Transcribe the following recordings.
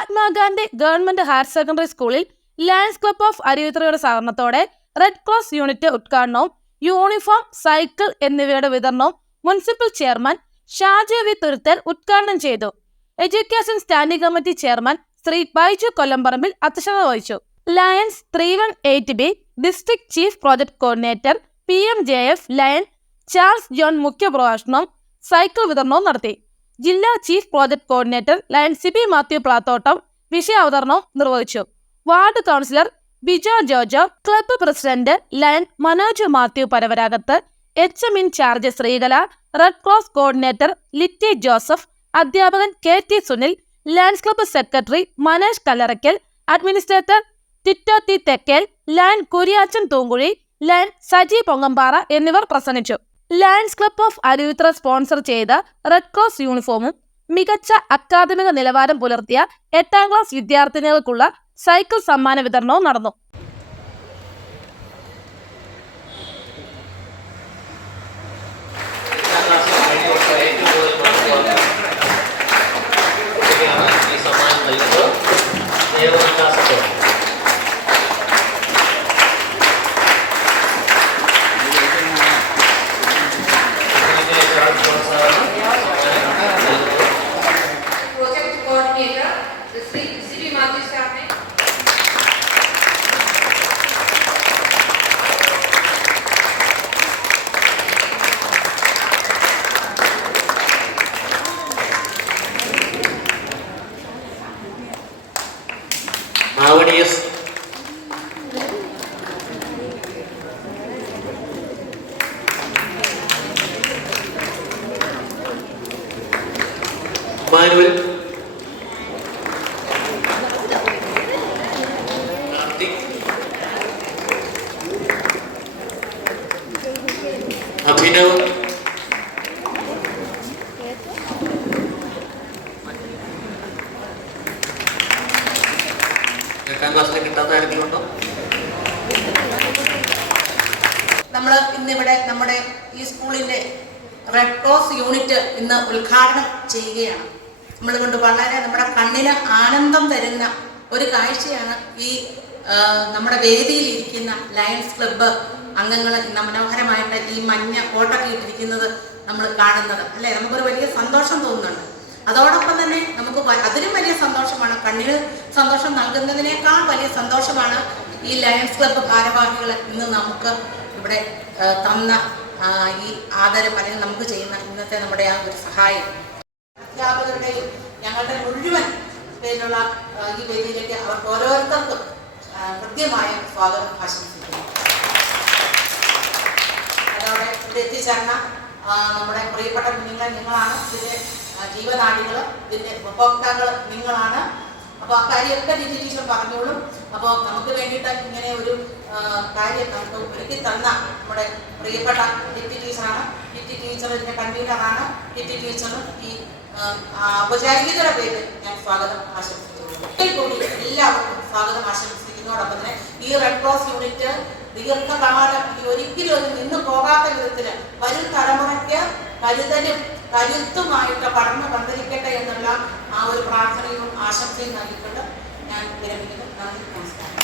Mahatma Gandhi government higher secondary സ്കൂളിൽ lions club of അരുവിത്തറയുടെ സഹകരണത്തോടെ റെഡ് ക്രോസ് യൂണിറ്റ് ഉദ്ഘാടനവും യൂണിഫോം, സൈക്കിൾ എന്നിവയുടെ വിതരണവും municipal chairman Shaji V Thuruthel ഉദ്ഘാടനം ചെയ്തു. Education standing committee chairman Shri Baiju Kollamparambil അധ്യക്ഷത വഹിച്ചു. Lions 318B district chief project coordinator PMJF lion Charles John മുഖ്യപ്രഭാഷണവും സൈക്കിൾ വിതരണവും നടത്തി. ജില്ലാ chief project coordinator lion Sibi Mathew Plathottam വിഷയാവതരണവും നിർവഹിച്ചു. Ward councillor Bijo Jojo, club president lion Manoj Mathew Paravaragath, HM in charge Sreekala, red cross coordinator Litty Joseph, അധ്യാപകൻ KT Sunil, Lions club secretary Manesh Kallarakkal, administrator Tito T Thekkel, Lion Kuriachan Thoonkuzhi, Lion Saji Pongamparra എന്നിവർ പ്രസംഗിച്ചു. Lions club of Aruvithura sponsor ചെയ്ത റെഡ് ക്രോസ് യൂണിഫോമും മികച്ച അക്കാദമിക നിലവാരം പുലർത്തിയ 8ാം ക്ലാസ് വിദ്യാർത്ഥിനികൾക്കുള്ള സൈക്കിൾ സമ്മാന വിതരണവും നടന്നു. മാനുവൽ, അഭിനവ്, എട്ടാം ക്ലാസ്സിൽ കിട്ടാത്ത ആരെങ്കിലും ഉണ്ടോ? നമ്മൾ ഇന്നിവിടെ നമ്മുടെ ഈ സ്കൂളിൻ്റെ റെഡ് ക്രോസ് യൂണിറ്റ് ഇന്ന് ഉദ്ഘാടനം ചെയ്യുകയാണ്. നമ്മളുകൊണ്ട് വളരെ നമ്മുടെ കണ്ണിന് ആനന്ദം തരുന്ന ഒരു കാഴ്ചയാണ് ഈ നമ്മുടെ വേദിയിലിരിക്കുന്ന ലയൺസ് ക്ലബ്ബ് അംഗങ്ങൾ ഇന്ന് മനോഹരമായിട്ട് ഈ മഞ്ഞ കോട്ടൊക്കെ ഇട്ടിരിക്കുന്നത് നമ്മൾ കാണുന്നത് അല്ലേ. നമുക്കൊരു വലിയ സന്തോഷം തോന്നുന്നുണ്ട്. അതോടൊപ്പം തന്നെ നമുക്ക് അതിലും വലിയ സന്തോഷമാണ്, കണ്ണിന് സന്തോഷം നൽകുന്നതിനേക്കാൾ വലിയ സന്തോഷമാണ് ഈ ലയൺസ് ക്ലബ്ബ് ഭാരവാഹികൾ ഇന്ന് നമുക്ക് ഇവിടെ തന്ന ഈ ആദരം അല്ലെങ്കിൽ നമുക്ക് ചെയ്യുന്ന ഇന്നത്തെ നമ്മുടെ ആ ഒരു സഹായം. അധ്യാപകരുടെയും ഞങ്ങളുടെ മുഴുവൻ പേരിലുള്ള ഈ വേദിയിലേക്ക് അവർക്ക് ഓരോരുത്തർക്കും കൃത്യമായ സ്വാഗതം ആശംസിക്കുന്നു. അതോടെ ഇവിടെ എത്തിച്ചേർന്ന നമ്മുടെ പ്രിയപ്പെട്ട നിങ്ങളാണ്, ഇതിൻ്റെ ജീവനാടികൾ, ഇതിൻ്റെ ഉപഭോക്താക്കൾ നിങ്ങളാണ്. അപ്പോൾ ആ കാര്യമൊക്കെ ലിറ്റി ടീച്ചർ പറഞ്ഞോളും. അപ്പോൾ നമുക്ക് വേണ്ടിയിട്ട് ഇങ്ങനെ ഒരു കാര്യം നമുക്ക് ഒരുക്കി തന്ന നമ്മുടെ പ്രിയപ്പെട്ട ലിറ്റി ടീച്ചറാണ്. ലിറ്റി ടീച്ചർ ഇതിൻ്റെ കൺവീനറാണ്. ലിറ്റി ടീച്ചറും ഈ ഔപചാരികതയുടെ പേരിൽ ഞാൻ സ്വാഗതം ആശംസിക്കുന്നു. കൂടി എല്ലാവർക്കും സ്വാഗതം ആശംസിക്കുന്നതോടൊപ്പം തന്നെ ഈ റെഡ് ക്രോസ് യൂണിറ്റ് ദീർഘകാലം ഒരിക്കലും അത് നിന്ന് പോകാത്ത വിധത്തിൽ വരും തലമുറയ്ക്ക് കരുതലും കരുത്തുമായിട്ട് പടർന്നു പന്തലിക്കട്ടെ എന്നുള്ള ആ ഒരു പ്രാർത്ഥനയും ആശംസയും നൽകിക്കൊണ്ട് ഞാൻ വിരമിക്കുന്നു. നന്ദി, നമസ്കാരം.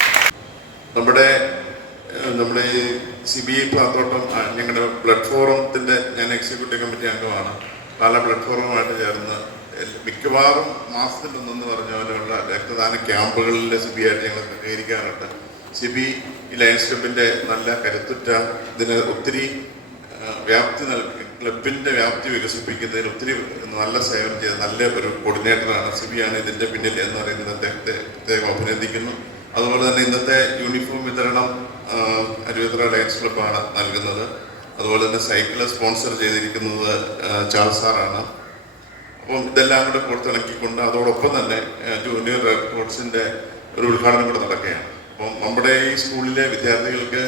നമ്മുടെ ഈ CBI പ്ലാത്തോട്ടം ഞങ്ങളുടെ ബ്ലഡ് ഫോറത്തിൻ്റെ ഞാൻ എക്സിക്യൂട്ടീവ് കമ്മിറ്റി അംഗമാണ്. പല ബ്ലഡ് ഫോറവുമായിട്ട് ചേർന്ന് മിക്കവാറും മാസത്തിലൊന്നെന്ന് പറഞ്ഞ പോലെയുള്ള രക്തദാന ക്യാമ്പുകളിൽ CBI ആയിട്ട് ഞങ്ങൾ സഹകരിക്കാറുണ്ട്. CBI ലയൺസ് ക്ലബിൻ്റെ നല്ല കരുത്തുറ്റ ഇതിന് ഒത്തിരി വ്യാപ്തി നൽകി ക്ലബിൻ്റെ വ്യാപ്തി വികസിപ്പിക്കുന്നതിന് ഒത്തിരി നല്ല സേവനം ചെയ്ത നല്ല ഒരു കോർഡിനേറ്ററാണ്. സിബിയാണ് ഇതിൻ്റെ പിന്നിൽ എന്ന് പറയുന്നത്. അദ്ദേഹത്തെ പ്രത്യേകം അഭിനന്ദിക്കുന്നു. അതുപോലെ തന്നെ ഇന്നത്തെ യൂണിഫോം വിതരണം അരുവിത്തറ ലയൺസ് ക്ലബ്ബാണ് നൽകുന്നത്. അതുപോലെ തന്നെ സൈക്കിള് സ്പോൺസർ ചെയ്തിരിക്കുന്നത് ചാൾസ് സാറാണ്. അപ്പം ഇതെല്ലാം കൂടെ പുറത്തിണക്കിക്കൊണ്ട് അതോടൊപ്പം തന്നെ ജൂനിയർ റെഡ് ക്രോസിൻ്റെ ഒരു ഉദ്ഘാടനം കൂടെ നടക്കുകയാണ്. അപ്പം നമ്മുടെ ഈ സ്കൂളിലെ വിദ്യാർത്ഥികൾക്ക്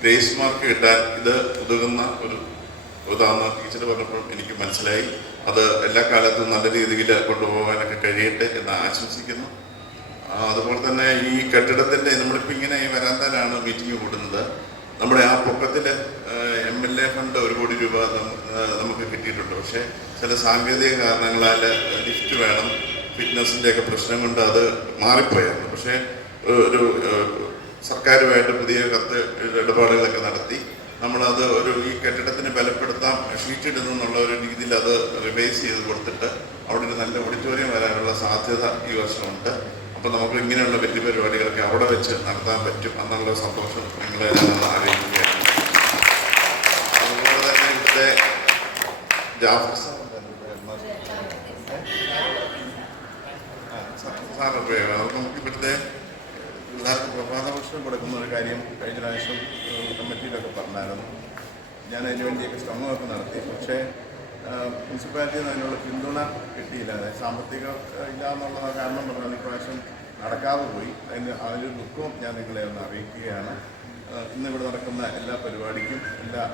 ഗ്രേസ് മാർക്ക് കിട്ടാൻ ഇത് ഉതകുന്ന ഒരു ഇതാണെന്ന് ടീച്ചർ പറഞ്ഞപ്പോൾ എനിക്ക് മനസ്സിലായി. അത് എല്ലാ കാലത്തും നല്ല രീതിയിൽ കൊണ്ടുപോകാനൊക്കെ കഴിയട്ടെ എന്ന് ആശംസിക്കുന്നു. അതുപോലെ തന്നെ ഈ കെട്ടിടത്തിൻ്റെ നമ്മളിപ്പോൾ ഇങ്ങനെ ഈ വരാന്തയിലാണ് മീറ്റിംഗ് കൂടുന്നത്. നമ്മുടെ ആ പൊക്കത്തിൽ MLA ഫണ്ട് 1 കോടി രൂപ നമുക്ക് കിട്ടിയിട്ടുണ്ട്. പക്ഷേ ചില സാങ്കേതിക കാരണങ്ങളാൽ ലിഫ്റ്റ് വേണം, ഫിറ്റ്നസിൻ്റെയൊക്കെ പ്രശ്നം കൊണ്ട് അത് മാറിപ്പോയായിരുന്നു. പക്ഷേ ഒരു സർക്കാരുമായിട്ട് പുതിയ ഇടപാടുകളൊക്കെ നടത്തി നമ്മളത് ഈ കെട്ടിടത്തിന് ബലപ്പെടുത്താം, ഷീറ്റ് ഇടുന്നുള്ള ഒരു രീതിയിൽ അത് റിവൈസ് ചെയ്ത് കൊടുത്തിട്ട് അവിടെ ഒരു നല്ല ഓഡിറ്റോറിയം വരാനുള്ള സാധ്യത ഈ വർഷമുണ്ട്. അപ്പോൾ നമുക്ക് ഇങ്ങനെയുള്ള വലിയ പരിപാടികളൊക്കെ അവിടെ വെച്ച് നടത്താൻ പറ്റും എന്നുള്ള സന്തോഷം നിങ്ങളെ അറിയിക്കുകയാണ്. അതുപോലെ തന്നെ ഇവിടുത്തെ ജാഫർ സാർ നമുക്ക് ഇവിടുത്തെ പ്രഭാത ഭക്ഷണം കൊടുക്കുന്ന ഒരു കാര്യം കഴിഞ്ഞ പ്രാവശ്യം കമ്മിറ്റിയിലൊക്കെ പറഞ്ഞായിരുന്നു. ഞാൻ അതിന് വേണ്ടിയൊക്കെ ശ്രമമൊക്കെ നടത്തി. പക്ഷേ മുനിസിപ്പാലിറ്റിയിൽ നിന്ന് അതിനുള്ള പിന്തുണ കിട്ടിയില്ല. സാമ്പത്തികം ഇല്ല എന്നുള്ള കാരണം പറഞ്ഞാൽ ഇപ്രാവശ്യം നടക്കാതെ പോയി. അതിൻ്റെ ദുഃഖവും ഞാൻ നിങ്ങളെ ഒന്ന് അറിയിക്കുകയാണ്. ഇന്നിവിടെ നടക്കുന്ന എല്ലാ പരിപാടിക്കും എല്ലാ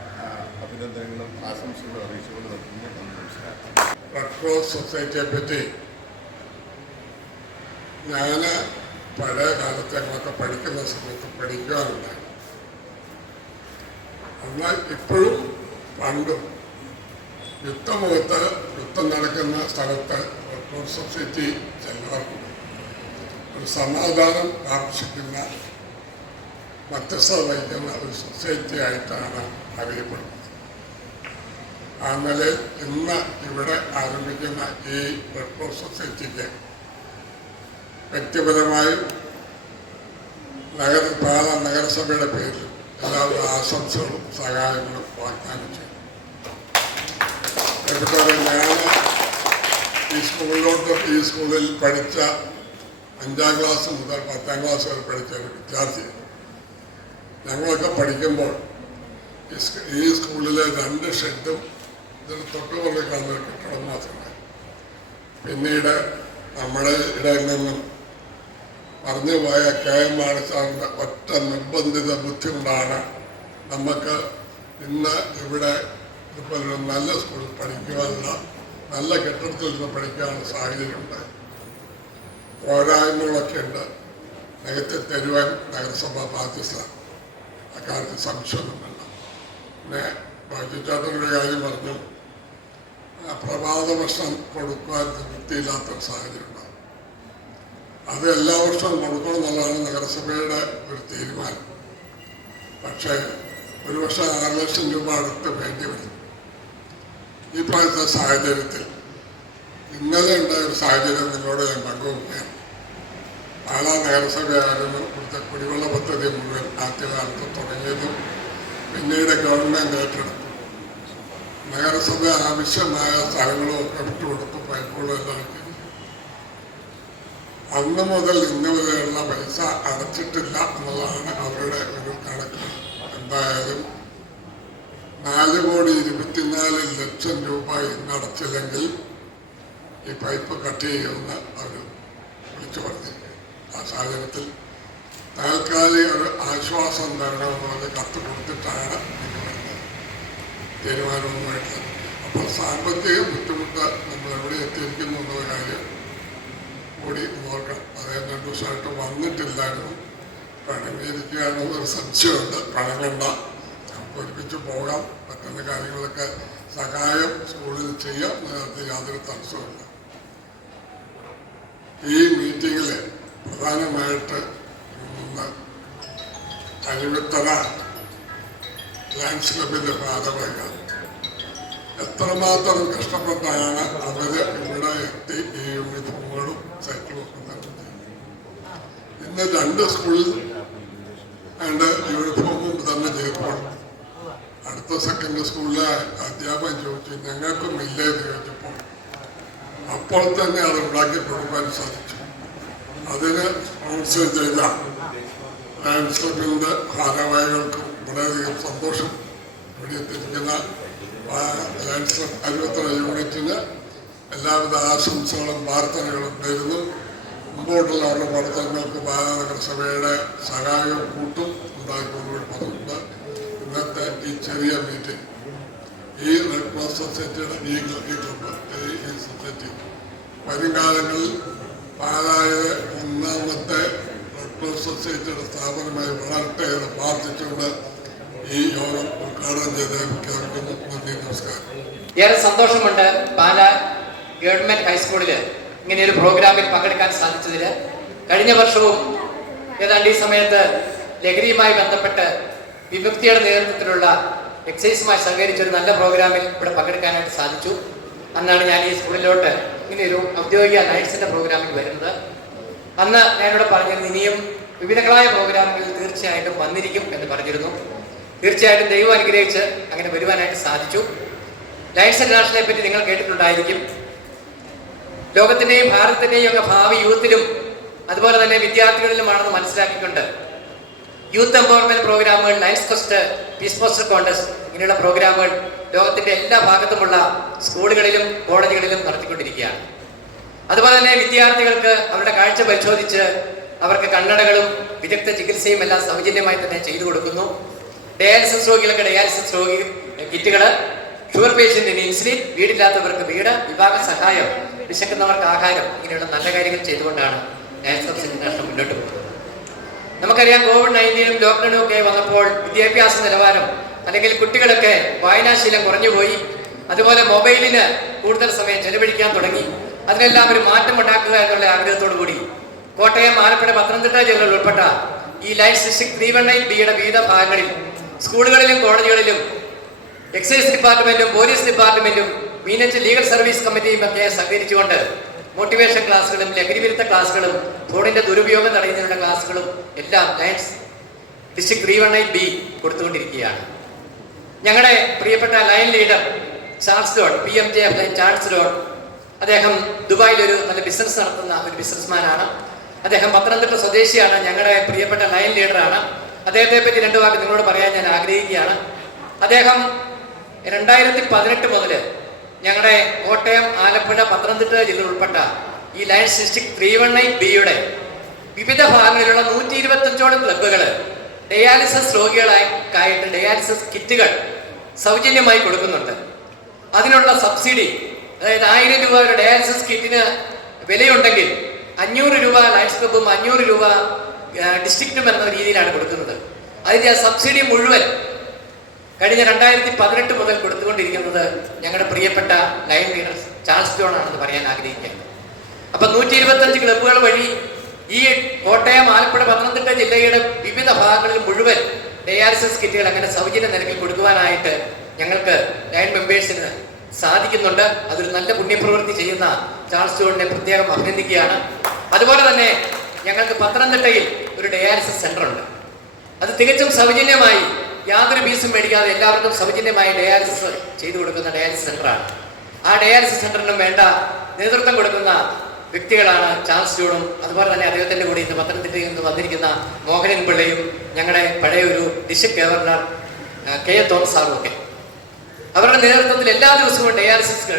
അഭിനന്ദനങ്ങളും ആശംസകളും അറിയിച്ചുകൊണ്ട് നിർത്തുന്നു. നമസ്കാരം. റെഡ് ക്രോസ് സൊസൈറ്റിയെ പറ്റി ഞാൻ പഴയ കാലത്ത് ഞങ്ങളൊക്കെ പഠിക്കുന്ന സമയത്ത് പഠിക്കുവാനുണ്ടായി. എന്നാൽ ഇപ്പോഴും പണ്ടും യുദ്ധം നടക്കുന്ന സ്ഥലത്ത് റെഡ് ക്രോസ് സൊസൈറ്റി ചെല്ലാറുണ്ട്. ഒരു സമാധാനം ആവശ്യിക്കുന്ന മധ്യസ്ഥത വഹിക്കുന്ന ഒരു സൊസൈറ്റി ആയിട്ടാണ് അറിയപ്പെടുന്നത്. ആ നിലയിൽ ഇന്ന് ഇവിടെ ആരംഭിക്കുന്ന ഈ റെഡ് ക്രോസ് സൊസൈറ്റിക്ക് വ്യക്തിപരമായും പാലാ നഗരസഭയുടെ പേരിൽ എല്ലാവിധ ആശംസകളും സഹായങ്ങളും വാഗ്ദാനം ചെയ്തു. അതുപോലെ ഞാൻ ഈ സ്കൂളിൽ പഠിച്ച 5ാം ക്ലാസ് മുതൽ 10ാം ക്ലാസ് വരെ പഠിച്ച ഒരു വിദ്യാർത്ഥിയാണ്. ഞങ്ങളൊക്കെ പഠിക്കുമ്പോൾ ഈ സ്കൂളിലെ 2 ഷെഡും ഇതിന് തൊട്ടുപുറകെ കാണുന്ന കെട്ടിടം മാത്രമേ. പിന്നീട് നമ്മുടെ ഇടയിൽ നിന്നും പറഞ്ഞുപോയ KM മാണി സാറിൻ്റെ ഒറ്റ നിർബന്ധിത ബുദ്ധി കൊണ്ടാണ് നമുക്ക് ഇന്ന് ഇവിടെ ഇതുപോലൊരു നല്ല സ്കൂളിൽ പഠിക്കുവാനുള്ള നല്ല കെട്ടിടത്തിൽ നിന്ന് പഠിക്കാനുള്ള സാഹചര്യമുണ്ട്. പോരായ്മകളൊക്കെ ഉണ്ട്. നികത്തി തരുവാൻ നഗരസഭ ബാധ്യസ്ഥ. അക്കാര്യത്തിൽ സംശയമൊന്നുമില്ല. പിന്നെ ബജറ്റായിട്ടൊരു കാര്യം പറഞ്ഞു, പ്രഭാത ഭക്ഷണം കൊടുക്കുവാൻ നിവൃത്തിയില്ലാത്തൊരു സാഹചര്യം ഉണ്ടാകും. അത് എല്ലാ വർഷവും കൊടുക്കണം എന്നുള്ളതാണ് നഗരസഭയുടെ ഒരു തീരുമാനം. പക്ഷേ ഒരു വർഷം 6 ലക്ഷം രൂപ അടുത്ത് വേണ്ടി വരും. ഈ പ്രായത്തെ സാഹചര്യത്തിൽ ഇന്നലെ ഉണ്ടായ ഒരു സാഹചര്യം നിങ്ങളോട് ഞാൻ പങ്കുവയ്ക്കുകയാണ്. പാലാ നഗരസഭയായിരുന്നു ഇവിടുത്തെ കുടിവെള്ള പദ്ധതി മുഴുവൻ ആദ്യകാലത്ത് തുടങ്ങിയതും പിന്നീട് ഗവൺമെൻറ് ഏറ്റെടുത്തു. നഗരസഭ ആവശ്യമായ സ്ഥലങ്ങളും ഒക്കെ വിട്ടുകൊടുത്തു, പൈപ്പുകളും എല്ലാം ഇട്ടു. അന്ന് മുതൽ ഇന്ന് വരെയുള്ള പൈസ അടച്ചിട്ടില്ല എന്നുള്ളതാണ് അവരുടെ ഒരു കണക്ക്. എന്തായാലും 4,24,00,000 രൂപ ഇന്ന് അടച്ചില്ലെങ്കിൽ ഈ പൈപ്പ് കട്ട് ചെയ്യുമെന്ന് അവർ വിളിച്ചു പറഞ്ഞിരിക്കുക. ആ സാഹചര്യത്തിൽ താൽക്കാലിക ഒരു ആശ്വാസം തരണമെന്ന് പറഞ്ഞ് കത്ത് കൊടുത്തിട്ടാണ് തീരുമാനവുമായിട്ട്. അപ്പോൾ സാമ്പത്തിക ബുദ്ധിമുട്ട് നമ്മൾ എവിടെ എത്തിയിരിക്കുന്നു എന്നുള്ള കാര്യം കൂടി നോക്കണം. അദ്ദേഹം 2 ദിവസമായിട്ട് വന്നിട്ടില്ലായിരുന്നു. പിണങ്ങിയിരിക്കുകയാണെന്നൊരു സംശയമുണ്ട്. പിണങ്ങണ്ട, നമുക്ക് ഒരുമിച്ച് പോകാം. പറ്റുന്ന കാര്യങ്ങളൊക്കെ സഹായം സ്കൂളിൽ ചെയ്യാം. അതിനകത്ത് യാതൊരു തടസ്സമില്ല. ഈ മീറ്റിങ്ങിൽ പ്രധാനമായിട്ട് അരുവിത്തറ ലയൺസ് ക്ലബിൻ്റെ ഭാരവാഹികൾ എത്രമാത്രം കഷ്ടപ്പെട്ടാണ് അവർ ഇവിടെ എത്തി ഈ യൂണിഫോമുകളും സൈക്കിളും ഒക്കെ നടത്തി. ഇന്ന് 2 സ്കൂളിൽ യൂണിഫോമും തന്നെ ചെയ്തപ്പോൾ അടുത്ത സെക്കൻഡ് സ്കൂളിലെ അധ്യാപകൻ ചോദിച്ചു, ഞങ്ങൾക്കും ഇല്ലേ എന്ന് ചോദിച്ചപ്പോൾ അപ്പോൾ തന്നെ അത് ഉണ്ടാക്കി കൊടുക്കാൻ സാധിച്ചു. അതിന് സ്പോൺസർ ചെയ്ത ലയൺസ് ക്ലബിൻ്റെ ഭാരവാഹികൾക്കും വളരെയധികം സന്തോഷം. ഇവിടെ എത്തിയിരിക്കുന്ന ലയൺസ് ക്ലബ് അരുവിത്തറ യൂണിറ്റിന് എല്ലാവിധ ആശംസകളും പ്രാർത്ഥനകളും നേരുന്നു. മുമ്പോട്ടുള്ള അവരുടെ പ്രവർത്തനങ്ങൾക്ക് പാലാ നഗരസഭയുടെ സഹായവും കൂട്ടും ഉണ്ടായിക്കൊണ്ടുവരുന്നുണ്ട്. ഇന്നത്തെ ഈ ചെറിയ മീറ്റിംഗ് ഈ റെഡ് ക്രോസ് സൊസൈറ്റിയുടെ ഈ ക്ലബ്ബ് ഈ സൊസൈറ്റി വരും കാലങ്ങളിൽ പാലായിലെ 1ാമത്തെ റെഡ് ക്രോസ് സൊസൈറ്റിയുടെ സ്ഥാപനമായി വളരട്ടെ എന്ന് പ്രാർത്ഥിച്ചുകൊണ്ട് ഈ യോഗം ഉദ്ഘാടനം ചെയ്ത് കേൾക്കുന്നു. നന്ദി, നമസ്കാരം. ഏറെ സന്തോഷമുണ്ട്. പാലാ ഗവൺമെന്റ് ഹൈസ്കൂളിൽ ഇങ്ങനെയൊരു പ്രോഗ്രാമിൽ പങ്കെടുക്കാൻ സാധിച്ചതിൽ. കഴിഞ്ഞ വർഷവും ഏതാണ്ട് ഈ സമയത്ത് ലഹരിയുമായി ബന്ധപ്പെട്ട് വിമുക്തിയുടെ നേതൃത്വത്തിലുള്ള എക്സൈസുമായി സഹകരിച്ചൊരു നല്ല പ്രോഗ്രാമിൽ ഇവിടെ പങ്കെടുക്കാനായിട്ട് സാധിച്ചു. അന്നാണ് ഞാൻ ഈ സ്കൂളിലോട്ട് ഇങ്ങനെയൊരു ഔദ്യോഗിക നൈറ്റ്സിൻ്റെ പ്രോഗ്രാമിൽ വരുന്നത്. അന്ന് ഞാനിവിടെ പറഞ്ഞിരുന്നു ഇനിയും വിവിധങ്ങളായ പ്രോഗ്രാമുകളിൽ തീർച്ചയായിട്ടും വന്നിരിക്കും എന്ന് പറഞ്ഞിരുന്നു. തീർച്ചയായിട്ടും ദൈവം അനുഗ്രഹിച്ച് അങ്ങനെ വരുവാനായിട്ട് സാധിച്ചു. ലയൺസ് ഇന്റർനാഷണലെ പറ്റി നിങ്ങൾ കേട്ടിട്ടുണ്ടായിരിക്കും. ലോകത്തിൻ്റെയും ഭാരതത്തിൻ്റെയും ഒക്കെ ഭാവി യൂത്തിലും അതുപോലെ തന്നെ വിദ്യാർത്ഥികളിലുമാണെന്ന് മനസ്സിലാക്കിക്കൊണ്ട് യൂത്ത് എംപവർമെന്റ് പ്രോഗ്രാമുകൾ, Lions Quest, peace poster contest ഇങ്ങനെയുള്ള പ്രോഗ്രാമുകൾ ലോകത്തിൻ്റെ എല്ലാ ഭാഗത്തുമുള്ള സ്കൂളുകളിലും കോളേജുകളിലും നടത്തിക്കൊണ്ടിരിക്കുകയാണ്. അതുപോലെ തന്നെ വിദ്യാർത്ഥികൾക്ക് അവരുടെ കാഴ്ച പരിശോധിച്ച് അവർക്ക് കണ്ണടകളും വിദഗ്ധ ചികിത്സയും എല്ലാം സൗജന്യമായി തന്നെ ചെയ്തു കൊടുക്കുന്നു. ഡയാലിസിസ് രോഗികൾക്ക് ഡയാലിസിസ് രോഗി കിറ്റുകൾ, ഷുഗർ പേഷ്യന്റിന് ഇൻസുലിൻ, വീടില്ലാത്തവർക്ക് വീട്, വിവാഹ സഹായം, വിശക്കുന്നവർക്ക് ആഹാരം, ഇങ്ങനെയുള്ള നല്ല കാര്യങ്ങൾ ചെയ്തുകൊണ്ടാണ് ലയൺസ് ഇന്റർനാഷണൽ മുന്നോട്ട് പോകുന്നത്. നമുക്കറിയാം COVID-19 ലോക്ക്ഡൌണും ഒക്കെ വന്നപ്പോൾ വിദ്യാഭ്യാസ നിലവാരം അല്ലെങ്കിൽ കുട്ടികളൊക്കെ വായനാശീലം കുറഞ്ഞുപോയി. അതുപോലെ മൊബൈലിന് കൂടുതൽ സമയം ചെലവഴിക്കാൻ തുടങ്ങി. അതിനെല്ലാം ഒരു മാറ്റം ഉണ്ടാക്കുക എന്നുള്ള ആഗ്രഹത്തോടു കൂടി കോട്ടയം, ആലപ്പുഴ, പത്തനംതിട്ട ജില്ലകളിൽ ഉൾപ്പെട്ട ഈ ലയൺസ് ഡിസ്ട്രിക്ട് 319Bയുടെ വിവിധ ഭാഗങ്ങളിൽ സ്കൂളുകളിലും കോളേജുകളിലും എക്സൈസ് ഡിപ്പാർട്ട്മെന്റും പോലീസ് ഡിപ്പാർട്ട്മെന്റും മീനച്ച് ലീഗൽ സർവീസ് കമ്മിറ്റിയും ഒക്കെ സഹകരിച്ചുകൊണ്ട് മോട്ടിവേഷൻ ക്ലാസ്സുകളും ലഹരിവിരുദ്ധ ക്ലാസ്സുകളും ഫോണിന്റെ ദുരുപയോഗം തടയുന്നതിനുള്ള ക്ലാസ്സുകളും എല്ലാം ലയൺസ് ഡിസ്ട്രിക്ട് 319B കൊടുത്തുകൊണ്ടിരിക്കുകയാണ്. ഞങ്ങളുടെ പ്രിയപ്പെട്ട lion leader Charles load, PMJF Charles load, അദ്ദേഹം ദുബായിലൊരു നല്ല ബിസിനസ് നടത്തുന്ന ഒരു ബിസിനസ്മാനാണ്. അദ്ദേഹം പത്തനംതിട്ട സ്വദേശിയാണ്. ഞങ്ങളുടെ പ്രിയപ്പെട്ട ലയൺ ലീഡറാണ്. അദ്ദേഹത്തെ പറ്റി രണ്ടു വാക്ക് നിങ്ങളോട് പറയാൻ ഞാൻ ആഗ്രഹിക്കുകയാണ്. അദ്ദേഹം 2018 മുതൽ ഞങ്ങളുടെ കോട്ടയം, ആലപ്പുഴ, പത്തനംതിട്ട ജില്ലയിൽ ഉൾപ്പെട്ട ഈ ലയൺസ് ഡിസ്ട്രിക്ട് 319Bയുടെ വിവിധ ഭാഗങ്ങളിലുള്ള 125ഓളം ക്ലബ്ബുകൾ ഡയാലിസിസ് രോഗികളായിട്ട് ഡയാലിസിസ് കിറ്റുകൾ സൗജന്യമായി കൊടുക്കുന്നുണ്ട്. അതിനുള്ള സബ്സിഡി, അതായത് 1000 രൂപ ഒരു ഡയാലിസിസ് കിറ്റിന് വിലയുണ്ടെങ്കിൽ 500 രൂപ ലയൺസ് ക്ലബ്ബും 500 രൂപ ഡിസ്ട്രിക്റ്റും എന്ന രീതിയിലാണ് കൊടുക്കുന്നത്. അതിൻ്റെ ആ സബ്സിഡി മുഴുവൻ കഴിഞ്ഞ 2018 മുതൽ കൊടുത്തുകൊണ്ടിരിക്കുന്നത് ഞങ്ങളുടെ പ്രിയപ്പെട്ട ലയൺ ലീഡർ ചാൾസ് ജോൺ ആണെന്ന് പറയാൻ ആഗ്രഹിക്കുകയാണ്. അപ്പം 125 ക്ലബ്ബുകൾ വഴി ഈ കോട്ടയം, ആലപ്പുഴ, പത്തനംതിട്ട ജില്ലയുടെ വിവിധ ഭാഗങ്ങളിൽ മുഴുവൻ ഡയാലിസിസ് കിറ്റുകൾ അങ്ങനെ സൗജന്യ നിരക്കിൽ കൊടുക്കുവാനായിട്ട് ഞങ്ങൾക്ക് ലയൺ മെമ്പേഴ്സിന് സാധിക്കുന്നുണ്ട്. അതൊരു നല്ല പുണ്യപ്രവൃത്തി ചെയ്യുന്ന ചാൾസ് ജോണിനെ പ്രത്യേകം അഭിനന്ദിക്കുകയാണ്. അതുപോലെ തന്നെ ഞങ്ങൾക്ക് പത്തനംതിട്ടയിൽ ഒരു ഡയാലിസിസ് സെന്റർ ഉണ്ട്. അത് തികച്ചും സൗജന്യമായി, യാതൊരു ഫീസും മേടിക്കാതെ എല്ലാവർക്കും സൗജന്യമായി ഡയാലിസിസ് ചെയ്തു കൊടുക്കുന്ന ഡയാലിസിസ് സെന്ററാണ്. ആ ഡയാലിസിസ് സെന്ററിനും വേണ്ട നേതൃത്വം കൊടുക്കുന്ന വ്യക്തികളാണ് ചാൾസ് ജോണും അതുപോലെ തന്നെ അദ്ദേഹത്തിൻ്റെ കൂടെ ഇന്ന് പത്തനംതിട്ടയിൽ നിന്ന് വന്നിരിക്കുന്ന മോഹനൻ പിള്ളയും ഞങ്ങളുടെ പഴയ ഒരു ഡിസ്ട്രിക്ട് ഗവർണർ KA തോമസ് സാറും ഒക്കെ. അവരുടെ നേതൃത്വത്തിൽ എല്ലാ ദിവസവും ഡയാലിസിസുകൾ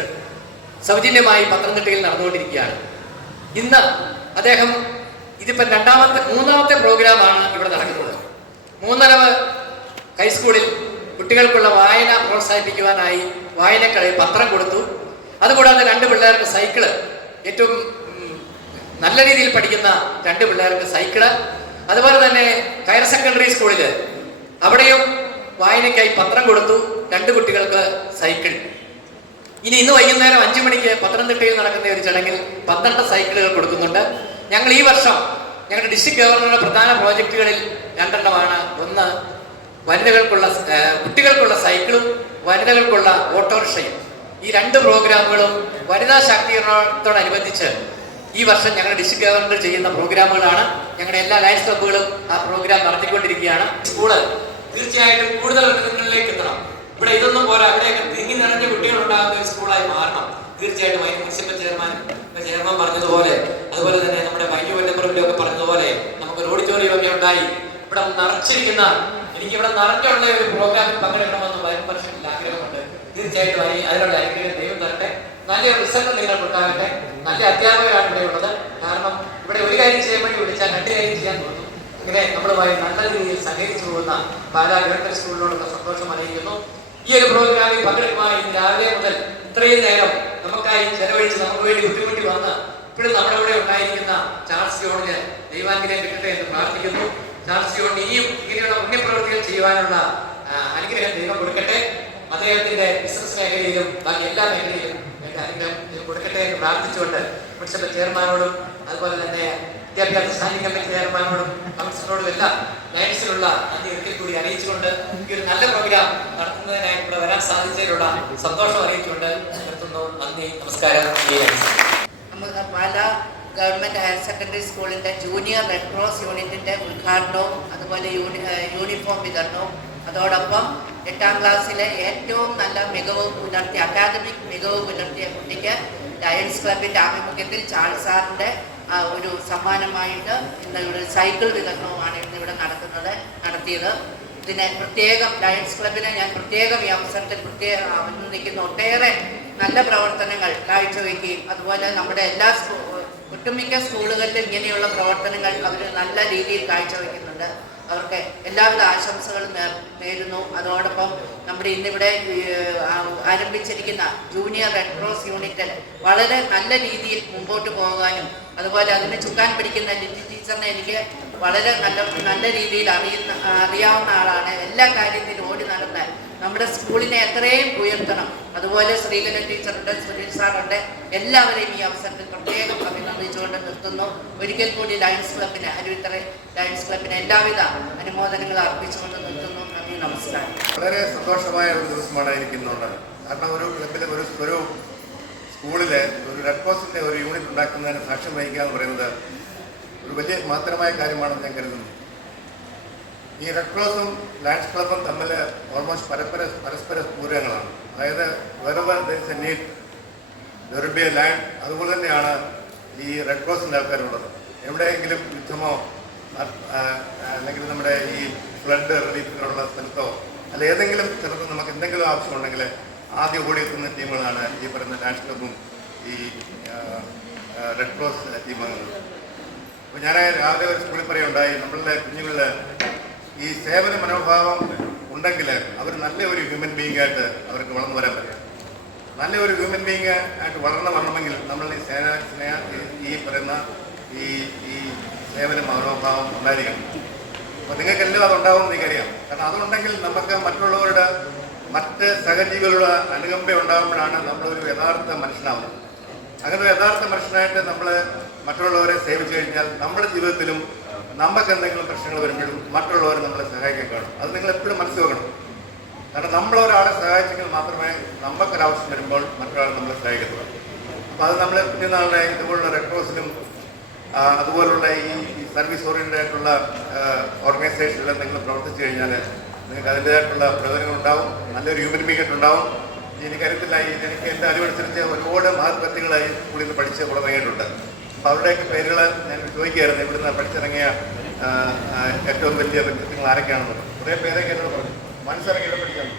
സൗജന്യമായി പത്തനംതിട്ടയിൽ നടന്നുകൊണ്ടിരിക്കുകയാണ്. ഇന്ന് അദ്ദേഹം ഇതിപ്പം മൂന്നാമത്തെ പ്രോഗ്രാമാണ് ഇവിടെ നടക്കുന്നത്. മൂന്നരവ് ഹൈസ്കൂളിൽ കുട്ടികൾക്കുള്ള വായന പ്രോത്സാഹിപ്പിക്കുവാനായി വായനക്കടയിൽ പത്രം കൊടുത്തു. അതുകൂടാതെ 2 പിള്ളേർക്ക് സൈക്കിള്, ഏറ്റവും നല്ല രീതിയിൽ പഠിക്കുന്ന 2 പിള്ളേർക്ക് സൈക്കിള്. അതുപോലെ തന്നെ ഹയർ സെക്കൻഡറി സ്കൂളിൽ അവിടെയും വായനയ്ക്കായി പത്രം കൊടുത്തു, 2 കുട്ടികൾക്ക് സൈക്കിൾ. ഇന്ന് വൈകുന്നേരം 5 മണിക്ക് പത്തനംതിട്ടയിൽ നടക്കുന്ന ഒരു ചടങ്ങിൽ 12 സൈക്കിളുകൾ കൊടുക്കുന്നുണ്ട്. ഞങ്ങൾ ഈ വർഷം ഞങ്ങളുടെ ഡിസ്ട്രിക്ട് ഗവർണറുടെ പ്രധാന പ്രോജക്റ്റുകളിൽ 2 ഒന്ന് വനിതകൾക്കുള്ള കുട്ടികൾക്കുള്ള സൈക്കിളും വനിതകൾക്കുള്ള ഓട്ടോറിക്ഷയും. ഈ 2 പ്രോഗ്രാമുകളും വനിതാ ശാക്തീകരണത്തോടനുബന്ധിച്ച് ഈ വർഷം ഞങ്ങളുടെ ഡിസ്ട്രിക്ട് ഗവർണർ ചെയ്യുന്ന പ്രോഗ്രാമുകളാണ്. ഞങ്ങളുടെ എല്ലാ ലയൺസ് ക്ലബ്ബുകളും ആ പ്രോഗ്രാം നടത്തിക്കൊണ്ടിരിക്കുകയാണ്. സ്കൂള് തീർച്ചയായിട്ടും കൂടുതൽ ഉന്നതങ്ങളിലേക്ക് എത്തണം. ഇവിടെ ഇതൊന്നും പോരാ, അവിടെയൊക്കെ തിങ്ങി നിറഞ്ഞ കുട്ടികൾ ഉണ്ടാകുന്ന ഒരു സ്കൂളായി മാറണം. തീർച്ചയായിട്ടും അതിന് മുനിസിപ്പൽ ചെയർമാൻ പറഞ്ഞതുപോലെ, അതുപോലെ തന്നെ നമ്മുടെ വൈദ്യുവല്ലപ്പുറത്തിലൊക്കെ പറഞ്ഞതുപോലെ നമുക്കൊരു ഓഡിറ്റോറിയം ഒക്കെ ഉണ്ടായി ഇവിടെ നിറച്ചിരിക്കുന്ന, എനിക്ക് ഇവിടെ നിറഞ്ഞുള്ള ഒരു പ്രോഗ്രാമിൽ പങ്കെടുക്കണമെന്ന് വർഷത്തിൽ ആഗ്രഹമുണ്ട്. തീർച്ചയായിട്ടും അതിനുള്ള അനുഗ്രഹം ദൈവം തരട്ടെ. നല്ലൊരു റിസൾട്ട് നിങ്ങൾക്ക് ഉണ്ടാകട്ടെ. നല്ല അധ്യാപകരാണ് ഇവിടെ ഉള്ളത്. കാരണം ഇവിടെ ഒരു കാര്യം ചെയ്യാൻ വേണ്ടി വിളിച്ചാൽ 2 കാര്യം ചെയ്യാൻ തോന്നും. ഇങ്ങനെ നമ്മളുമായി നല്ല രീതിയിൽ സഹകരിച്ചു പോകുന്ന പാലാ ഗവൺമെന്റ് സ്കൂളിനോടുള്ള സന്തോഷം അറിയിക്കുന്നു. ഈ ഒരു പ്രോഗ്രാമിൽ പങ്കെടുക്കുവാൻ ഇന്ന് രാവിലെ മുതൽ ഇത്രയും നേരം നമുക്കായി ചെലവഴിച്ച് നമുക്ക് വേണ്ടി ബുദ്ധിമുട്ടി വന്ന് ഇപ്പോഴും നമ്മുടെ കൂടെ ഉണ്ടായിരിക്കുന്ന ചാൾസ് ജോണിന് ദൈവാനുഗ്രഹം കിട്ടട്ടെ എന്ന് പ്രാർത്ഥിക്കുന്നു. ചാൾസ് ജോണിന് ഇനിയും ഇങ്ങനെയുള്ള പുണ്യപ്രവൃത്തികൾ ചെയ്യുവാനുള്ള അനുഗ്രഹം ദൈവം കൊടുക്കട്ടെ. അദ്ദേഹത്തിന്റെ ബിസിനസ് മേഖലയിലും ബാക്കി എല്ലാ മേഖലയിലും അനുഗ്രഹം കൊടുക്കട്ടെ എന്ന് പ്രാർത്ഥിച്ചുകൊണ്ട് മുനിസിപ്പൽ ചെയർമാനോടും അതുപോലെ തന്നെ വിദ്യാഭ്യാസ സ്റ്റാൻഡിംഗ് കമ്മിറ്റി ചെയർമാനോടും കൗൺസിലറോടും എല്ലാം ലയൺസിലുള്ള നന്ദി ഒരിക്കൽ കൂടി അറിയിച്ചുകൊണ്ട് ഈ ഒരു നല്ല പ്രോഗ്രാം നടത്തുന്നതിനായി ഇവിടെ വരാൻ സാധിച്ചതിലുള്ള സന്തോഷം അറിയിച്ചുകൊണ്ട് നിർത്തുന്നു. നന്ദി, നമസ്കാരം. നമുക്ക് പാലാ ഗവൺമെൻറ് ഹയർ സെക്കൻഡറി സ്കൂളിൻ്റെ ജൂനിയർ റെഡ് ക്രോസ് യൂണിറ്റിൻ്റെ ഉദ്ഘാടനവും അതുപോലെ യൂണിഫോം വിതരണവും അതോടൊപ്പം 8ാം ക്ലാസ്സിലെ ഏറ്റവും നല്ല മികവ് പുലർത്തിയ അക്കാദമിക് മികവ് പുലർത്തിയ കുട്ടിക്ക് ലയൺസ് ക്ലബിൻ്റെ ആഭിമുഖ്യത്തിൽ ചാൾസ് സാറിൻ്റെ ഒരു സമ്മാനമായിട്ട് ഇന്നിവിടെ സൈക്കിൾ വിതരണവുമാണ് ഇന്നിവിടെ നടത്തിയത്. ഇതിനെ പ്രത്യേകം ലയൺസ് ക്ലബിനെ ഞാൻ പ്രത്യേകം ഈ അവസരത്തിൽ അഭിനന്ദിക്കുന്ന ഒട്ടേറെ നല്ല പ്രവർത്തനങ്ങൾ കാഴ്ചവെക്കുകയും അതുപോലെ നമ്മുടെ എല്ലാ ഒട്ടുമിക്ക സ്കൂളുകളിലും ഇങ്ങനെയുള്ള പ്രവർത്തനങ്ങൾ അവർ നല്ല രീതിയിൽ കാഴ്ചവെക്കുന്നുണ്ട്. അവർക്ക് എല്ലാവിധ ആശംസകളും നേരുന്നു. അതോടൊപ്പം നമ്മുടെ ഇന്നിവിടെ ആരംഭിച്ചിരിക്കുന്ന ജൂനിയർ റെഡ് ക്രോസ് യൂണിറ്റ് വളരെ നല്ല രീതിയിൽ മുമ്പോട്ട് പോകാനും അതുപോലെ അതിന് ചുക്കാൻ പിടിക്കുന്ന ലിറ്റി ടീച്ചറിനെ എനിക്ക് വളരെ നല്ല രീതിയിൽ അറിയാവുന്ന ആളാണ്. എല്ലാ കാര്യത്തിലും ഓടി നടന്ന് നമ്മുടെ സ്കൂളിനെ എത്രയും ഉയർത്തണം. അതുപോലെ ശ്രീകല ടീച്ചറുണ്ട്, സുനിൽ സാറുണ്ട്, എല്ലാവരെയും ഈ അവസരത്തിൽ പ്രത്യേകം അഭിനന്ദിച്ചുകൊണ്ട് നിർത്തുന്നു. ഒരിക്കൽ കൂടി ലയൺസ് ക്ലബിന് അരുവിത്തറ ലയൺസ് ക്ലബിന് എല്ലാവിധ അനുമോദനങ്ങൾ അർപ്പിച്ചുകൊണ്ട് നിർത്തുന്നു. നന്ദി, നമസ്കാരം. വളരെ സന്തോഷമായ ഒരു ദിവസമാണ് എനിക്കുന്നുള്ളത്. കാരണം ഒരു ക്ലബിലെ ഒരു സ്കൂളിലെ ഒരു റെഡ് ക്രോസിൻ്റെ ഒരു യൂണിറ്റ് ഉണ്ടാക്കുന്നതിന് സാക്ഷ്യം വഹിക്കുക എന്ന് പറയുന്നത് ഒരു വലിയ മഹത്തരമായ കാര്യമാണെന്ന് ഞാൻ കരുതുന്നു. ഈ റെഡ് ക്രോസും ലയൺസ് ക്ലബും തമ്മിൽ ഓൾമോസ്റ്റ് പരസ്പര പൂരകങ്ങളാണ്. അതായത് wherever there is A need there will be A land. അതുപോലെ തന്നെയാണ് ഈ റെഡ് ക്രോസിൻ്റെ ആൾക്കാരുള്ളത്. എവിടെയെങ്കിലും യുദ്ധമോ അല്ലെങ്കിൽ നമ്മുടെ ഈ ഫ്ലഡ് റിലീഫിനുള്ള സ്ഥലത്തോ അല്ല ഏതെങ്കിലും സ്ഥലത്ത് നമുക്ക് എന്തെങ്കിലും ആവശ്യമുണ്ടെങ്കിൽ ആദ്യം ഓടിയെത്തുന്ന ടീമുകളാണ് ഈ പറയുന്ന ലയൺസ് ക്ലബും ഈ റെഡ് ക്രോസ് ടീമുകളും. അപ്പോൾ ഞാൻ രാവിലെ ഒരു സ്കൂളിൽ പറയുണ്ടായി, നമ്മളുടെ കുഞ്ഞുങ്ങളിൽ ഈ സേവന മനോഭാവം ഉണ്ടെങ്കിൽ അവർ നല്ല ഒരു ഹ്യൂമൻ ബീയിങ് ആയിട്ട് അവർക്ക് വളർന്നു വരാൻ പറ്റും. നല്ല ഒരു ഹ്യൂമൻ ബീയിങ് ആയിട്ട് വരണമെങ്കിൽ നമ്മൾ ഈ പറയുന്ന ഈ സേവന മനോഭാവം ഉണ്ടായിരിക്കണം. അപ്പോൾ നിങ്ങൾക്കെല്ലാം അതുണ്ടാവും എന്ന് എനിക്കറിയാം. കാരണം അതുണ്ടെങ്കിൽ നമുക്ക് മറ്റുള്ളവരുടെ മറ്റ് സഹജീവികളുടെ അനുകമ്പ ഉണ്ടാകുമ്പോഴാണ് നമ്മളൊരു യഥാർത്ഥ മനുഷ്യനാവുന്നത്. അങ്ങനെ ഒരു യഥാർത്ഥ മനുഷ്യനായിട്ട് നമ്മൾ മറ്റുള്ളവരെ സേവിച്ചു കഴിഞ്ഞാൽ നമ്മുടെ ജീവിതത്തിലും നമുക്ക് എന്തെങ്കിലും പ്രശ്നങ്ങൾ വരുമ്പോഴും മറ്റുള്ളവർ നമ്മളെ സഹായിക്കാൻ കാണും. അത് നിങ്ങൾ എപ്പോഴും മനസ്സിൽ വെക്കണം. കാരണം നമ്മളൊരാളെ സഹായിച്ചെങ്കിൽ മാത്രമേ നമുക്കൊരാവശ്യം വരുമ്പോൾ മറ്റൊരാൾ നമ്മളെ സഹായിക്കത്തുള്ളൂ. അപ്പോൾ അത് നമ്മൾ കുഞ്ഞുനാളുടെ ഇതുപോലുള്ള റെഡ് ക്രോസിലും അതുപോലുള്ള ഈ സർവീസ് ഓറിയൻറ്റഡ് ആയിട്ടുള്ള ഓർഗനൈസേഷനിൽ നിങ്ങൾ പ്രവർത്തിച്ചു കഴിഞ്ഞാൽ നിങ്ങൾക്ക് അതിൻ്റേതായിട്ടുള്ള പ്രയോജനങ്ങളുണ്ടാവും. നല്ലൊരു ഹ്യൂമൻ ബീയിങ് ഉണ്ടാവും. എനിക്കറിയത്തില്ല, എനിക്ക് എൻ്റെ അറിവനുസരിച്ച് ഒരുപാട് മഹത് വ്യക്തികളായി സ്കൂളിൽ പഠിച്ച് തുടങ്ങിയിട്ടുണ്ട്. അപ്പോൾ അവരുടെയൊക്കെ പേരുകൾ ഞാൻ ചോദിക്കുകയായിരുന്നു, ഇവിടുന്ന് പഠിച്ചിറങ്ങിയ ഏറ്റവും വലിയ വ്യക്തിത്വങ്ങൾ ആരൊക്കെയാണെന്ന്. കുറേ പേരൊക്കെ എന്നോട് പറഞ്ഞു. മനസ്സിറങ്ങി ഇവിടെ പഠിച്ചാണ്,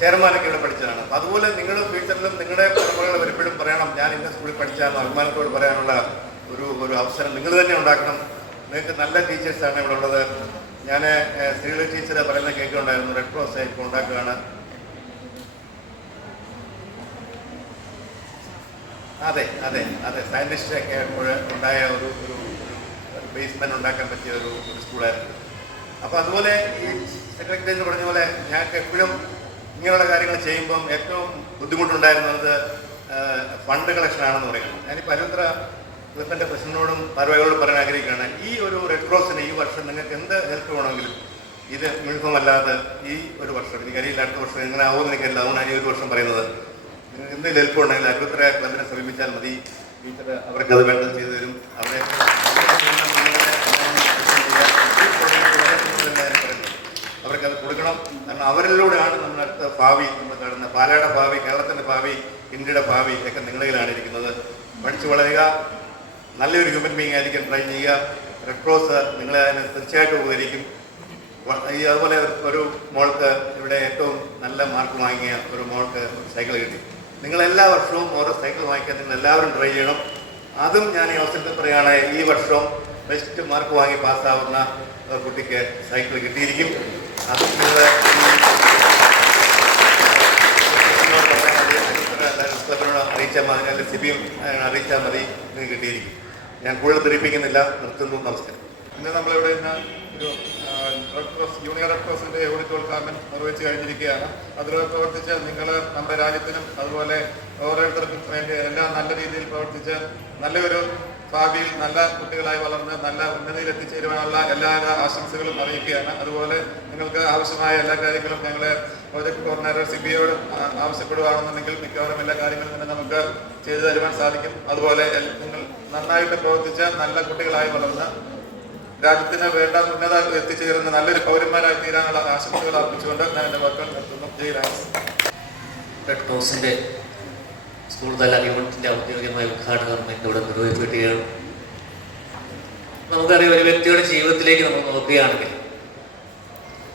ചെയർമാനൊക്കെ ഇവിടെ പഠിച്ചതാണ്. അപ്പോൾ അതുപോലെ നിങ്ങൾ ഫ്യൂച്ചറിലും നിങ്ങളുടെ തലമുറകൾ വരുമ്പോഴും പറയണം, ഞാൻ ഇന്ന സ്കൂളിൽ പഠിച്ചാൽ അഭിമാനത്തോട് പറയാനുള്ള ഒരു അവസരം നിങ്ങൾ തന്നെ ഉണ്ടാക്കണം. നിങ്ങൾക്ക് നല്ല ടീച്ചേഴ്സാണ് ഇവിടെ ഉള്ളത്. ഞാൻ ശ്രീല ടീച്ചർ പറയുന്ന കേൾക്കുന്നുണ്ടായിരുന്നു, റെഡ് ക്രോസ് ഇപ്പോൾ ഉണ്ടാക്കുകയാണ്. അതെ അതെ അതെ സയൻറ്റിസ്റ്റൊക്കെ ഉണ്ടായ ഒരു ബേസ്മെൻറ്റ് ഉണ്ടാക്കാൻ പറ്റിയ ഒരു സ്കൂളായിരുന്നു. അപ്പോൾ അതുപോലെ ഈ സെക്രട്ടറി എന്ന് പറഞ്ഞ പോലെ ഞങ്ങൾക്ക് എപ്പോഴും ഇങ്ങനെയുള്ള കാര്യങ്ങൾ ചെയ്യുമ്പം ഏറ്റവും ബുദ്ധിമുട്ടുണ്ടായിരുന്നത് ഫണ്ട് കളക്ഷൻ ആണെന്ന് പറയുന്നത്. ഞാനിപ്പോൾ അരുത്ര ക്ലബിൻ്റെ പ്രസിഡന്റിനോടും ഭാരവാഹികളോടും പറയാൻ ആഗ്രഹിക്കുകയാണ്, ഈ ഒരു റെഡ് ക്രോസിന് ഈ വർഷം നിങ്ങൾക്ക് എന്ത് ഹെൽപ്പ് വേണമെങ്കിലും ഇത് മുഴുവമല്ലാതെ ഈ ഒരു വർഷം എനിക്കറിയില്ല, അടുത്ത വർഷം എങ്ങനെ ആവുമെന്ന് എനിക്കറിയില്ല. അതുകൊണ്ടാണ് ഈ ഒരു വർഷം പറയുന്നത്. നിങ്ങൾക്ക് എന്തെങ്കിലും ഹെൽപ്പ് ഉണ്ടെങ്കിൽ അരുത്ര ക്ലബിനെ സമീപിച്ചാൽ മതി. ടീച്ചർ അവർക്കത് വേണ്ടത് ചെയ്തു തരും. അവരെ അവർക്കത് കൊടുക്കണം. കാരണം അവരിലൂടെയാണ് നമ്മുടെ അടുത്ത ഭാവി നമ്മൾ കാണുന്നത്. പാലയുടെ ഭാവി, കേരളത്തിൻ്റെ ഭാവി, ഇന്ത്യയുടെ ഭാവി ഒക്കെ നിങ്ങളിലാണ് ഇരിക്കുന്നത്. പഠിച്ചു വളരുക, നല്ലൊരു ഹ്യൂമൻ ബീയിങ് ആയിരിക്കും ട്രൈ ചെയ്യുക. റെഡ് ക്രോസ് നിങ്ങളെ അതിന് തീർച്ചയായിട്ടും ഉപകരിക്കും. അതുപോലെ ഒരു മോൾക്ക് ഇവിടെ ഏറ്റവും നല്ല മാർക്ക് വാങ്ങിയ ഒരു മോൾക്ക് സൈക്കിൾ കിട്ടി. നിങ്ങളെല്ലാ വർഷവും ഓരോ സൈക്കിൾ വാങ്ങിക്കാൻ നിങ്ങൾ എല്ലാവരും ട്രൈ ചെയ്യണം. അതും ഞാൻ ഈ അവസരത്തിൽ പറയുകയാണ്, ഈ വർഷം ബെസ്റ്റ് മാർക്ക് വാങ്ങി പാസ്സാവുന്ന കുട്ടിക്ക് സൈക്കിൾ കിട്ടിയിരിക്കും. അതും നിങ്ങൾ അറിയിച്ചാൽ മതി, അല്ലെങ്കിൽ സിബിയും അറിയിച്ചാൽ മതി, നിങ്ങൾക്ക് കിട്ടിയിരിക്കും. ഞാൻ കൂടുതൽ ധരിപ്പിക്കുന്നില്ല, നിർത്തുന്നു. നമസ്കാരം. ഇന്ന് നമ്മളിവിടെ ഇന്ന് ഒരു റെഡ് ക്രോസ് ജൂനിയർ റെഡ് ക്രോസിൻ്റെ യൂണിറ്റ് ഉദ്ഘാടനം നിർവഹിച്ച് കഴിഞ്ഞിരിക്കുകയാണ്. അതിൽ പ്രവർത്തിച്ച് നിങ്ങൾ നമ്മുടെ രാജ്യത്തിനും അതുപോലെ ഓരോരുത്തർക്കും വേണ്ടി എല്ലാം നല്ല രീതിയിൽ പ്രവർത്തിച്ച് നല്ലൊരു ഭാവിയിൽ നല്ല കുട്ടികളായി വളർന്ന് നല്ല ഉന്നതിയിൽ എത്തിച്ചേരുവാനുള്ള എല്ലാവിധ ആശംസകളും അറിയിക്കുകയാണ്. അതുപോലെ നിങ്ങൾക്ക് ആവശ്യമായ എല്ലാ കാര്യങ്ങളും ഞങ്ങളെ പ്രോജക്ട് കോർഡിനേറ്റർ സിബിയോട് ആവശ്യപ്പെടുകയാണെന്നുണ്ടെങ്കിൽ മിക്കവാറും എല്ലാ കാര്യങ്ങളും തന്നെ നമുക്ക് ചെയ്തു തരുവാൻ സാധിക്കും. അതുപോലെ നിങ്ങൾ നന്നായിട്ട് പ്രവർത്തിച്ച നല്ല കുട്ടികളായി വളർന്ന് രാജ്യത്തിന് വേണ്ട ഉന്നത എത്തിച്ചേരുന്ന നല്ലൊരു പൗരന്മാരായി തീരാനുള്ള ആശംസകൾ അർപ്പിച്ചുകൊണ്ട് ഞാൻ എൻ്റെ വാക്കുകൾ നിർത്തുന്നു. ജയ് രാജ്. റെഡ് ക്രോസിൻ്റെ സ്കൂൾ തല യൂണിറ്റിൻ്റെ ഔദ്യോഗികമായ ഉദ്ഘാടനം ഇവിടെ നിർവഹിക്കുകയാണ്. നമുക്കറിയാം, ഒരു വ്യക്തിയുടെ ജീവിതത്തിലേക്ക് നമ്മൾ നോക്കുകയാണെങ്കിൽ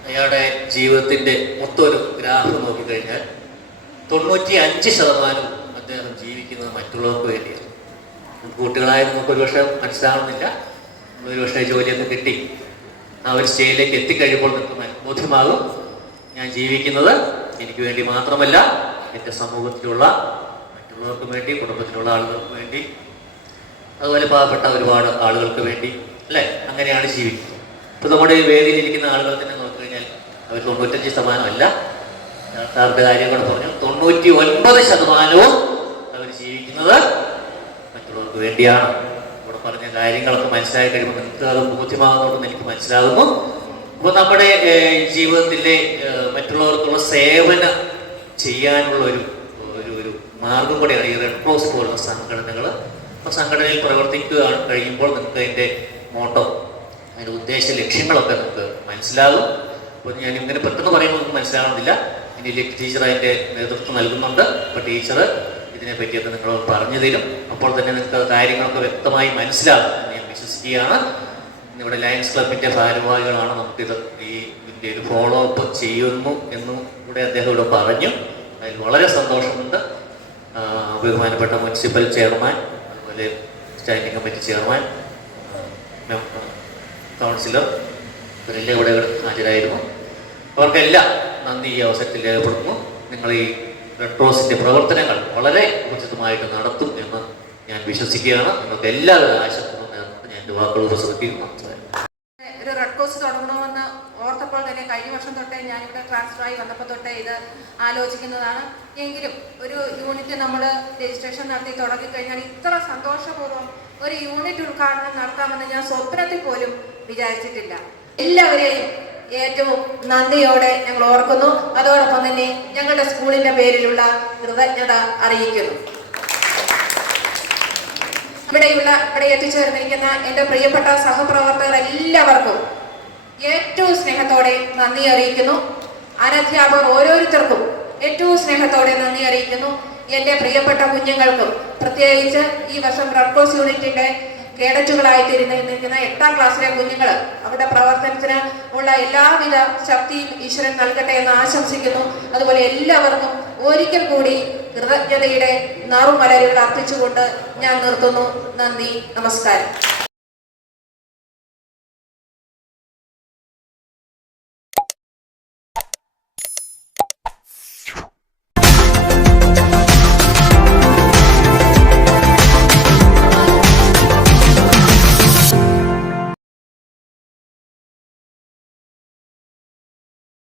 അയാളുടെ ജീവിതത്തിൻ്റെ മൊത്തമൊരു ഗ്രാഫ് നോക്കിക്കഴിഞ്ഞാൽ 95% അദ്ദേഹം ജീവിക്കുന്നത് മറ്റുള്ളവർക്ക് വേണ്ടിയാണ്. കുട്ടികളായ നമുക്ക് ഒരുപക്ഷെ മനസ്സിലാവുന്നില്ല, ഒരുപക്ഷെ ജോലിയൊക്കെ കിട്ടി ആ ഒരു സ്റ്റേജിലേക്ക് എത്തിക്കഴിയുമ്പോൾ നമുക്ക് ബോധ്യമാകും ഞാൻ ജീവിക്കുന്നത് എനിക്ക് വേണ്ടി മാത്രമല്ല, എൻ്റെ സമൂഹത്തിലുള്ള മറ്റുള്ളവർക്ക് വേണ്ടി, കുടുംബത്തിലുള്ള ആളുകൾക്ക് വേണ്ടി, അതുപോലെ പാവപ്പെട്ട ഒരുപാട് ആളുകൾക്ക് വേണ്ടി, അല്ലേ? അങ്ങനെയാണ് ജീവിക്കുന്നത്. ഇപ്പോൾ നമ്മുടെ ഈ വേദിയിലിരിക്കുന്ന ആളുകൾ തന്നെ നോക്കിക്കഴിഞ്ഞാൽ അവർ 95% അല്ല, സാറിൻ്റെ കാര്യം കൂടെ പറഞ്ഞു, 99% അവർ ജീവിക്കുന്നത് മറ്റുള്ളവർക്ക് വേണ്ടിയാണ്. ഇവിടെ പറഞ്ഞ കാര്യങ്ങളൊക്കെ മനസ്സിലായി കഴിയുമ്പോൾ നിങ്ങൾക്ക് അത് ബോധ്യമാകുന്നതുകൊണ്ടെന്ന് എനിക്ക് മനസ്സിലാകുന്നു. അപ്പോൾ നമ്മുടെ ജീവിതത്തിലെ മറ്റുള്ളവർക്കുള്ള സേവനം ചെയ്യാനുള്ള ഒരു മാർഗം കൂടെയാണ് ഈ റെഡ് ക്രോസ് പോലുള്ള സംഘടനകൾ. അപ്പോൾ സംഘടനയിൽ പ്രവർത്തിക്കുകയാണ് കഴിയുമ്പോൾ നിങ്ങൾക്ക് അതിൻ്റെ മോട്ടോ, അതിൻ്റെ ഉദ്ദേശ ലക്ഷ്യങ്ങളൊക്കെ നമുക്ക് മനസ്സിലാകും. അപ്പോൾ ഞാൻ ഇങ്ങനെ പെട്ടെന്ന് പറയുമ്പോൾ നമുക്ക് മനസ്സിലാകുന്നില്ല. ഇനി ടീച്ചർ അതിൻ്റെ നേതൃത്വം നൽകുന്നുണ്ട്. അപ്പോൾ ടീച്ചർ ഇതിനെ പറ്റിയൊക്കെ നിങ്ങൾ പറഞ്ഞു തരും. അപ്പോൾ തന്നെ നിങ്ങൾക്ക് കാര്യങ്ങളൊക്കെ വ്യക്തമായി മനസ്സിലാകും എന്ന് ഞാൻ വിശ്വസിക്കുകയാണ്. ഇവിടെ ലയൺസ് ക്ലബിൻ്റെ ഭാരവാഹികളാണ് നമുക്കിത് ഇതിൻ്റെ ഒരു ഫോളോ അപ്പ് ചെയ്യുന്നു എന്നും കൂടെ അദ്ദേഹം ഇവിടെ പറഞ്ഞു. അതിൽ വളരെ സന്തോഷമുണ്ട്. ബഹുമാനപ്പെട്ട മുനിസിപ്പൽ ചെയർമാൻ, അതുപോലെ സ്റ്റാൻഡിംഗ് കമ്മിറ്റി ചെയർമാൻ, കൗൺസിലർ ഇവരെല്ലാം ഇവിടെ ഹാജരായിരുന്നു. അവർക്കെല്ലാം നന്ദി ഈ അവസരത്തിൽ രേഖപ്പെടുത്തുന്നു. നിങ്ങൾ ഈ റെഡ് ക്രോസിൻ്റെ പ്രവർത്തനങ്ങൾ വളരെ ഉചിതമായിട്ട് നടത്തും എന്ന് ഞാൻ വിശ്വസിക്കുകയാണ്. നിങ്ങൾക്ക് എല്ലാവരും ആശംസകളും നേർന്നിട്ട് ഞാൻ എൻ്റെ വാക്കുകൾ ഉപസംഹരിക്കുന്നു. ഒരു റെഡ് ക്രോസ് തുടങ്ങണമെന്ന് ഓർത്തപ്പോൾ തന്നെ കഴിഞ്ഞ വർഷം തൊട്ടേ ഞാനിവിടെ ട്രാൻസ്ഫറായി വന്നപ്പോൾ തൊട്ടേ ഇത് ആലോചിക്കുന്നതാണ്. എങ്കിലും ഒരു യൂണിറ്റ് നമ്മൾ രജിസ്ട്രേഷൻ നടത്തി തുടങ്ങിക്കഴിഞ്ഞാൽ ഇത്ര സന്തോഷപൂർവ്വം ഒരു യൂണിറ്റ് ഉദ്ഘാടനം നടത്താമെന്ന് ഞാൻ സ്വപ്നത്തിൽ പോലും വിചാരിച്ചിട്ടില്ല. എല്ലാവരെയും ഏറ്റവും നന്ദിയോടെ ഞങ്ങൾ ഓർക്കുന്നു. അതോടൊപ്പം തന്നെ ഞങ്ങളുടെ സ്കൂളിൻ്റെ പേരിലുള്ള കൃതജ്ഞത അറിയിക്കുന്നു. ഇവിടെ എത്തിച്ചേർന്നിരിക്കുന്ന എൻ്റെ പ്രിയപ്പെട്ട സഹപ്രവർത്തകർ എല്ലാവർക്കും ഏറ്റവും സ്നേഹത്തോടെ നന്ദി അറിയിക്കുന്നു. അനധ്യാപകർ ഓരോരുത്തർക്കും ഏറ്റവും സ്നേഹത്തോടെ നന്ദി അറിയിക്കുന്നു. എൻ്റെ പ്രിയപ്പെട്ട കുഞ്ഞുങ്ങൾക്കും, പ്രത്യേകിച്ച് ഈ വർഷം റെഡ് ക്രോസ് യൂണിറ്റിൻ്റെ കേഡറ്റുകളായിട്ടിരുന്നിരിക്കുന്ന 8ാം ക്ലാസ്സിലെ കുഞ്ഞുങ്ങൾ, അവരുടെ പ്രവർത്തനത്തിന് ഉള്ള എല്ലാവിധ ശക്തിയും ഈശ്വരൻ നൽകട്ടെ എന്ന് ആശംസിക്കുന്നു. അതുപോലെ എല്ലാവർക്കും ഒരിക്കൽ കൂടി കൃതജ്ഞതയുടെ നറുമലരുകൾ അർപ്പിച്ചുകൊണ്ട് ഞാൻ നിർത്തുന്നു. നന്ദി, നമസ്കാരം.